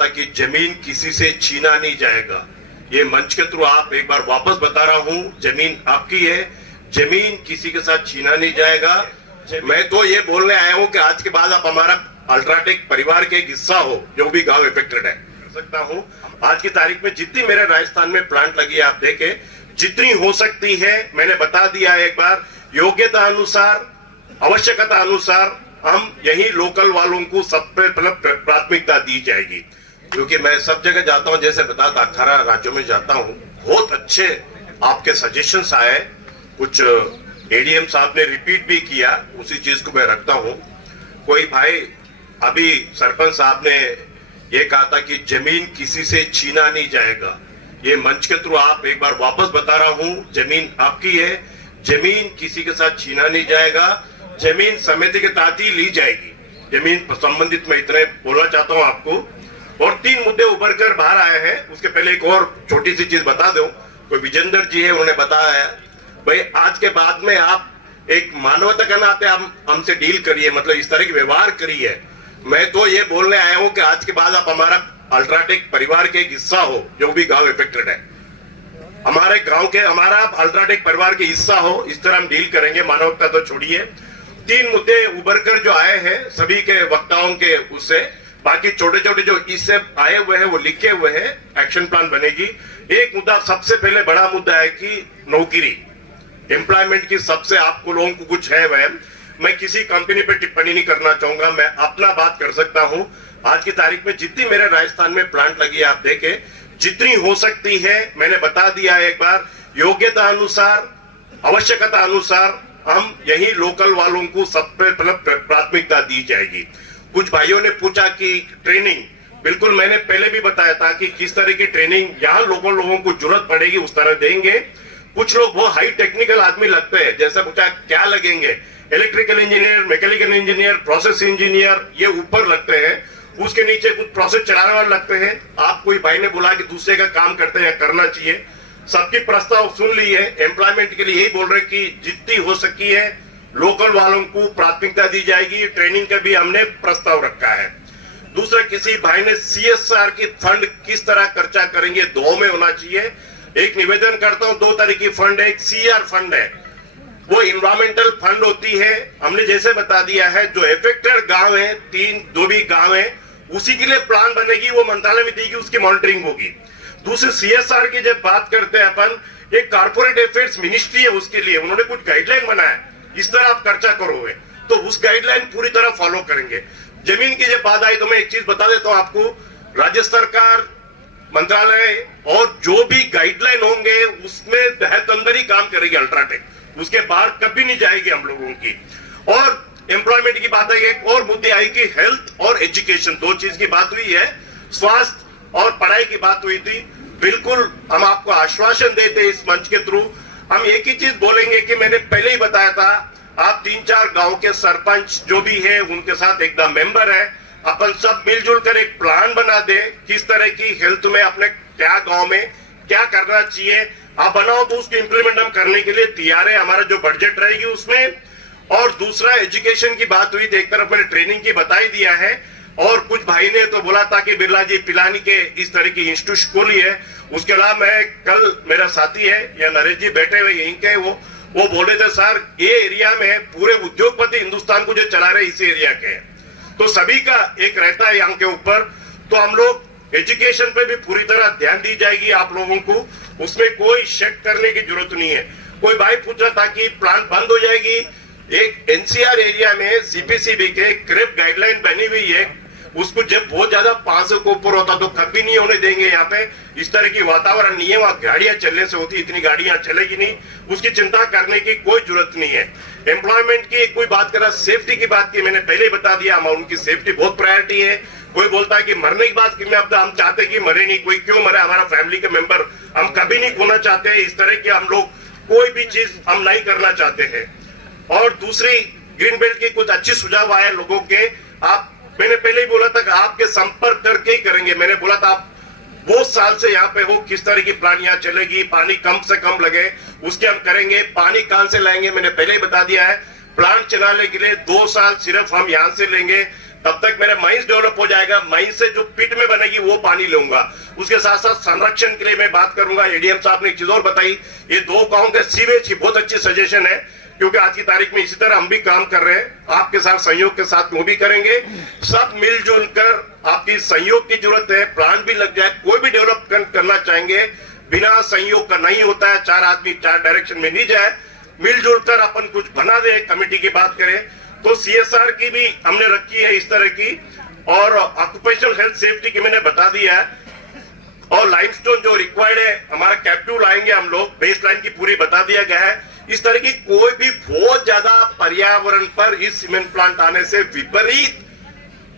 था कि जमीन किसी से छीना नहीं जाएगा। ये मंच के थ्रू आप एक बार वापस बता रहा हूं, जमीन आपकी है, जमीन किसी के साथ छीना नहीं जाएगा। मैं तो ये बोलने आया हूं कि आज के बाद आप हमारा अल्ट्राटेक परिवार के एक हिस्सा हो, जो भी गांव इफेक्टेड है। कर सकता हूं, आज की तारीख में जितनी मेरे राजस्थान में प्लांट लगी है आप देखें, जितनी हो सकती है मैंने बता दिया है एक बार, योग्यता अनुसार, आवश्यकता अनुसार हम यही लोकल वालों को सबसे पहले प्राथमिकता दी जाएगी। क्योंकि मैं सब जगह जाता हूं, जैसे बता 18 राज्यों में जाता हूं, बहुत अच्छे आपके सजेशंस आए, कुछ एडीएम साहब ने रिपीट भी किया, उसी चीज को मैं रखता हूं। कोई भाई अभी सरपंच साहब ने ये कहा था कि जमीन किसी से छीना नहीं जाएगा। ये मंच के थ्रू आप एक बार वापस बता रहा हूं, जमीन आपकी है, जमीन किसी के साथ छीना नहीं जाएगा, जमीन समिति के तहत ही ली जाएगी। जमीन संबंधित मैं इतने बोलना चाहता हूं आपको। और 3 मुद्दे उभर कर बाहर आए हैं। उसके पहले एक और छोटी सी चीज बता दूं, कोई विजेंद्र जी है, उन्होंने बताया भाई आज के बाद में आप एक मानवता के नाते हमसे डील करिए, मतलब इस तरह की व्यवहार करिए। मैं तो ये बोलने आया हूं कि आज के बाद आप हमारा अल्ट्राटेक परिवार के एक हिस्सा हो, जो भी गांव इफेक्टेड है, हमारे गांव के, हमारा अल्ट्राटेक परिवार के हिस्सा हो, इस तरह हम डील करेंगे। मानवता तो छोड़िए। 3 मुद्दे उभर कर जो आए हैं सभी के वक्ताओं के, उससे बाकी छोटे छोटे जो इससे आए हुए हैं वो लिखे हुए हैं, एक्शन प्लान बनेगी। एक मुद्दा सबसे पहले बड़ा मुद्दा है कि नौकरी, एम्प्लॉयमेंट की सबसे आपको लोगों को कुछ है वह, मैं किसी कंपनी पे टिप्पणी नहीं करना चाहूंगा, मैं अपना बात कर सकता हूं। आज की तारीख में जितनी मेरे राजस्थान में प्लांट लगी है आप देखें, जितनी हो सकती है मैंने बता दिया है एक बार, योग्यता अनुसार, आवश्यकता अनुसार हम यही लोकल वालों को सबसे पहले प्राथमिकता दी जाएगी। कुछ भाइयों ने पूछा कि ट्रेनिंग, बिल्कुल मैंने पहले भी बताया था कि किस तरह की ट्रेनिंग यहाँ लोगों को जरूरत पड़ेगी उस तरह देंगे। कुछ लोग वो हाई टेक्निकल आदमी लगते हैं, जैसा पूछा क्या लगेंगे, electrical engineer, mechanical engineer, process engineer, ये ऊपर लगते हैं। उसके नीचे कुछ प्रोसेस चलाने वाले लगते हैं। आप कोई भाई ने बोला कि दूसरे का काम करते हैं, करना चाहिए। सबकी प्रस्ताव सुन ली है। एम्प्लॉयमेंट के लिए यही बोल रहे कि जितनी हो सकी है लोकल वालों को प्राथमिकता दी जाएगी। ट्रेनिंग का भी हमने प्रस्ताव रखा है। दूसरा, किसी भाई ने सीएसआर की फंड किस तरह खर्चा करेंगे, 2 में होना चाहिए। एक निवेदन करता हूं, 2 तरह की फंड है। एक सीआर फंड है, वो इन्वायरमेंटल फंड होती है। हमने जैसे बता दिया है, जो इफेक्टेड गांव है, 3 जो भी गांव है, उसी के लिए प्लान बनेगी, वो मंत्रालय में देगी, उसकी मॉनिटरिंग होगी। दूसरे सीएसआर की जब बात करते हैं अपन, एक कारपोरेट अफेयर्स मिनिस्ट्री है, उसके लिए उन्होंने कुछ गाइडलाइन बनाया, इस तरह आप खर्चा करोगे, तो उस गाइडलाइन पूरी तरह फॉलो करेंगे। जमीन की जब बात आई तो मैं एक चीज बता देता हूं आपको, राज्य सरकार, मंत्रालय और जो भी गाइडलाइन होंगे उसमें तहत अंदर ही काम करेगी अल्ट्राटेक, उसके बाहर कभी नहीं जाएगी हम लोगों की। और एम्प्लॉयमेंट की बात है, एक और मुद्दे आई कि हेल्थ और एजुकेशन, 2 चीज की बात हुई है, स्वास्थ्य और पढ़ाई की बात हुई थी। बिल्कुल हम आपको आश्वासन देते इस मंच के थ्रू, हम एक ही चीज बोलेंगे कि मैंने पहले ही बताया था, आप 3-4 गांव के सरपंच जो भी है उनके साथ एकदम मेंबर है, अपन सब मिलजुल कर एक प्लान बना दे, किस तरह की हेल्थ में अपने क्या गांव में क्या करना चाहिए, आप बनाओ तो उसको इंप्लीमेंट हम करने के लिए तैयार है। हमारा जो बजट रहेगी उसमें। और दूसरा, एजुकेशन की बात हुई थी, एक तरफ मैंने ट्रेनिंग की बता ही दिया है। और कुछ भाई ने तो बोला था कि बिरला जी पिलानी के इस तरह की इंस्टीट्यूट खोली है। उसके अलावा मैं कल, मेरा साथी है या नरेश जी बैठे हुए यहीं के, वो बोले थे सर ये एरिया में पूरे उद्योगपति हिंदुस्तान को जो चला रहे इसी एरिया के, तो सभी का एक रहता है यहाँ के ऊपर। तो हम लोग एजुकेशन पे भी पूरी तरह ध्यान दी जाएगी आप लोगों को, उसमें कोई शक करने की जरूरत नहीं है। कोई भाई पूछ रहा था कि प्लांट बंद हो जाएगी। एक एनसीआर एरिया में सीपीसीबी के क्रेप गाइडलाइन बनी हुई है, उसको जब बहुत ज्यादा 500 के ऊपर होता तो कभी नहीं होने देंगे। यहाँ पे इस तरह की वातावरण नहीं है, वहाँ गाड़ियां चलने से होती, इतनी गाड़ियां चलेगी नहीं, उसकी चिंता करने की कोई जरूरत नहीं है। एम्प्लॉयमेंट की कोई बात करा, सेफ्टी की बात की, मैंने पहले ही बता दिया, हम उनकी सेफ्टी बहुत प्रायोरिटी है। कोई बोलता है कि मरने की बात की, मैं अब हम चाहते कि मरे नहीं, कोई क्यों मरे, हमारा फैमिली के मेंबर हम कभी नहीं खोना चाहते। इस तरह की हम लोग कोई भी चीज हम नहीं करना चाहते हैं। और दूसरी, ग्रीन बेल्ट की कुछ अच्छी सुझाव आए लोगों के, आप, मैंने पहले ही बोला था कि आपके संपर्क करके ही करेंगे। मैंने बोला था आप बहुत साल से यहाँ पे हो, किस तरह की प्लान यहाँ चलेगी, पानी कम से कम लगे उसके हम करेंगे। पानी कहां से लाएंगे मैंने पहले ही बता दिया है, प्लांट चलाने के लिए 2 साल सिर्फ हम यहाँ से लेंगे, तब तक मेरा माइंस डेवलप हो जाएगा। माइंस से जो पिट में बनेगी वो पानी लूंगा। उसके साथ साथ संरक्षण के लिए मैं बात करूंगा। एडीएम साहब ने एक चीज और बताई, ये 2 गांव के सीवेज की बहुत अच्छी सजेशन है, क्योंकि आज की तारीख में इसी तरह हम भी काम कर रहे हैं, आपके साथ सहयोग के साथ वो भी करेंगे। सब मिलजुल कर, आपकी सहयोग की जरूरत है, प्लान भी लग जाए, कोई भी डेवलपमेंट करना चाहेंगे बिना सहयोग का नहीं होता है। 4 आदमी 4 डायरेक्शन में नहीं जाए, मिलजुल कर अपन कुछ बना दे। कमेटी की बात करें तो CSR की भी हमने रखी है इस तरह की, और ऑक्यूपेशनल हेल्थ सेफ्टी की मैंने बता दिया है, और लाइमस्टोन जो रिक्वायर्ड है हमारा कैप्टिव लाएंगे हम लोग, बेस लाइन की पूरी बता दिया गया है। इस तरह की कोई भी बहुत ज्यादा पर्यावरण पर इस सीमेंट प्लांट आने से विपरीत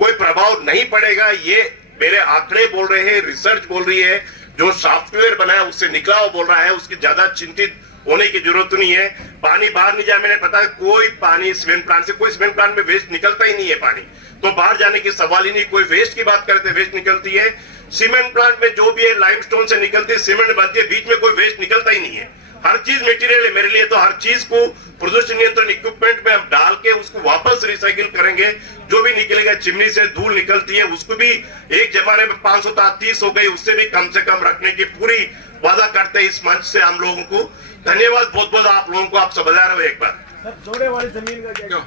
कोई प्रभाव नहीं पड़ेगा। ये मेरे आंकड़े बोल रहे हैं, रिसर्च बोल रही है, जो सॉफ्टवेयर बना है उससे निकला हुआ बोल रहा है, उसकी ज्यादा चिंतित होने की जरूरत नहीं है। पानी बाहर नहीं जाए, मैंने पता कोई पानी सीमेंट प्लांट से, कोई सीमेंट प्लांट में वेस्ट निकलता ही नहीं है पानी, तो बाहर जाने की सवाल ही नहीं। कोई वेस्ट की बात करते, वेस्ट निकलती है सीमेंट प्लांट में, जो भी है लाइमस्टोन से निकलती है, सीमेंट बनती है, बीच में कोई वेस्ट निकलता ही नहीं है। हर चीज मटेरियल है मेरे लिए, तो हर चीज को प्रदूषण नियंत्रण इक्विपमेंट में हम डाल के उसको वापस रिसाइकिल करेंगे। जो भी निकलेगा, चिमनी से धूल निकलती है उसको भी, एक जमाने में 500 था 30 हो गई, उससे भी कम से कम रखने की पूरी वादा करते हैं इस मंच से हम लोगों को। धन्यवाद बहुत बहुत आप लोगों को, आप सब बजा रहे हो एक बार। जोड़े वाली जमीन का क्या?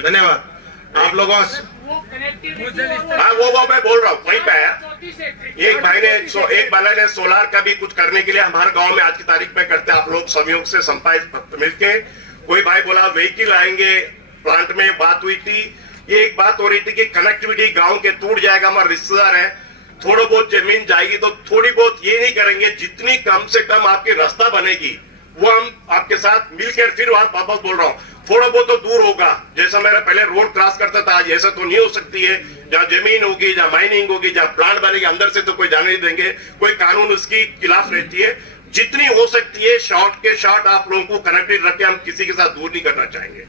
धन्यवाद आप लोगों। हाँ वो मैं बोल रहा हूँ, वहीं पे आया। एक भाई ने, एक भाई ने सोलार का भी कुछ करने के लिए हमारे गांव में आज की तारीख में करते हैं, आप लोग सहयोग से संपादित मिलके। कोई भाई बोला व्हीकल आएंगे, प्लांट में बात हुई थी। ये एक बात हो रही थी कि कनेक्टिविटी गांव के टूट जाएगा, हमारे रिश्तेदार है, थोड़ा बहुत जमीन जाएगी तो थोड़ी बहुत ये नहीं करेंगे, जितनी कम से कम आपकी रास्ता बनेगी वो हम आपके साथ मिलकर, फिर वापस बोल रहा हूँ, थोड़ा बहुत तो दूर होगा। जैसा मेरा पहले रोड क्रॉस करता था, आज ऐसा तो नहीं हो सकती है। जहाँ जमीन होगी, जहाँ माइनिंग होगी, जहाँ प्लांट बनेगी, अंदर से तो कोई जाने नहीं देंगे, कोई कानून उसकी खिलाफ रहती है। जितनी हो सकती है शॉर्ट के शॉर्ट आप लोगों को कनेक्टेड रख के हम किसी के साथ दूर नहीं करना चाहेंगे।